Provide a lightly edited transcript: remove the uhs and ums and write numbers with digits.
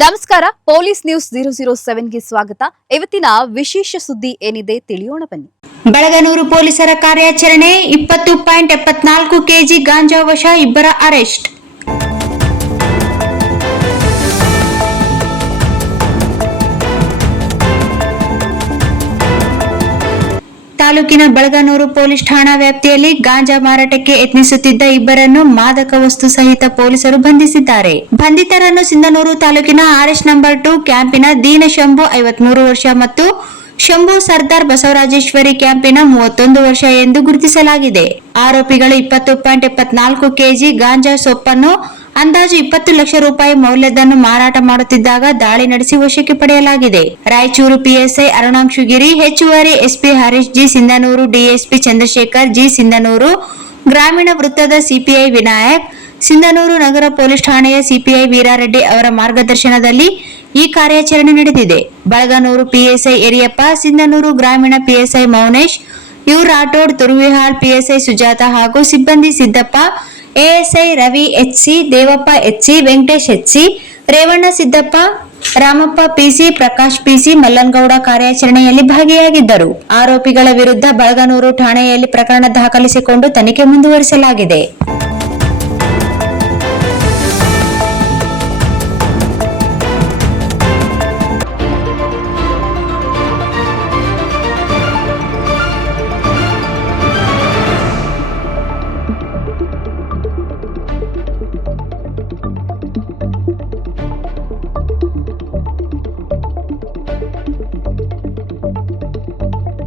ನಮಸ್ಕಾರ, police news 007ಗೆ ಸ್ವಾಗತ. ಇವತ್ತಿನ ವಿಶೇಷ ಸುದ್ದಿ ಏನಿದೆ ತಿಳಿಯೋಣ ಬನ್ನಿ. ಬಳಗನೂರು ಪೊಲೀಸರ ಕಾರ್ಯಾಚರಣೆ. 20.74 ಕೆಜಿ ಗಾಂಜಾ ವಶ, ಇಬ್ಬರ ಅರೆಸ್ಟ್. ತಾಲೂಕಿನ ಬಳಗನೂರು ಪೊಲೀಸ್ ಠಾಣಾ ವ್ಯಾಪ್ತಿಯಲ್ಲಿ ಗಾಂಜಾ ಮಾರಾಟಕ್ಕೆ ಯತ್ನಿಸುತ್ತಿದ್ದ ಇಬ್ಬರನ್ನು ಮಾದಕ ವಸ್ತು ಸಹಿತ ಪೊಲೀಸರು ಬಂಧಿಸಿದ್ದಾರೆ. ಬಂಧಿತರನ್ನು ಸಿಂಧನೂರು ತಾಲೂಕಿನ RS ನಂಬರ್ 2 ಕ್ಯಾಂಪಿನ ದೀನ ಶಂಭು 53 ವರ್ಷ ಮತ್ತು ಶಂಭು ಸರ್ದಾರ್ ಬಸವರಾಜೇಶ್ವರಿ ಕ್ಯಾಂಪಿನ 31 ವರ್ಷ ಎಂದು ಗುರುತಿಸಲಾಗಿದೆ. ಆರೋಪಿಗಳು 20.74 ಕೆಜಿ ಗಾಂಜಾ ಸೊಪ್ಪನ್ನು ಅಂದಾಜು 20 ಲಕ್ಷ ರೂಪಾಯಿ ಮೌಲ್ಯದನ್ನು ಮಾರಾಟ ಮಾಡುತ್ತಿದ್ದಾಗ ದಾಳಿ ನಡೆಸಿ ವಶಕ್ಕೆ ಪಡೆಯಲಾಗಿದೆ. ರಾಯಚೂರು PSI ಅರುಣಾಂಶುಗಿರಿ, ಹೆಚ್ಚುವರಿ SP Harish G Sindhanur, DSP Chandrashekhar G Sindhanur, ಗ್ರಾಮೀಣ ವೃತ್ತದ CPI ವಿನಾಯಕ್, ಸಿಂಧನೂರು ನಗರ ಪೊಲೀಸ್ ಠಾಣೆಯ CPI ವೀರಾರೆಡ್ಡಿ ಅವರ ಮಾರ್ಗದರ್ಶನದಲ್ಲಿ ಈ ಕಾರ್ಯಾಚರಣೆ ನಡೆದಿದೆ. ಬಳಗನೂರು PSI ಯರಿಯಪ್ಪ, ಸಿಂಧನೂರು ಗ್ರಾಮೀಣ PSI Mounesh, U Rathod, Turuvihal PSI Sujatha ಹಾಗೂ ಸಿಬ್ಬಂದಿ Siddappa, ASI Ravi HC, Devappa HC, Venkatesh HC, Revanna Siddappa, Ramappa PC, Prakash PC, Mallanagouda ಕಾರ್ಯಾಚರಣೆಯಲ್ಲಿ ಭಾಗಿಯಾಗಿದ್ದರು. ಆರೋಪಿಗಳ ವಿರುದ್ಧ ಬಳಗನೂರು ಠಾಣೆಯಲ್ಲಿ ಪ್ರಕರಣ ದಾಖಲಿಸಿಕೊಂಡು ತನಿಖೆ ಮುಂದುವರಿಸಲಾಗಿದೆ.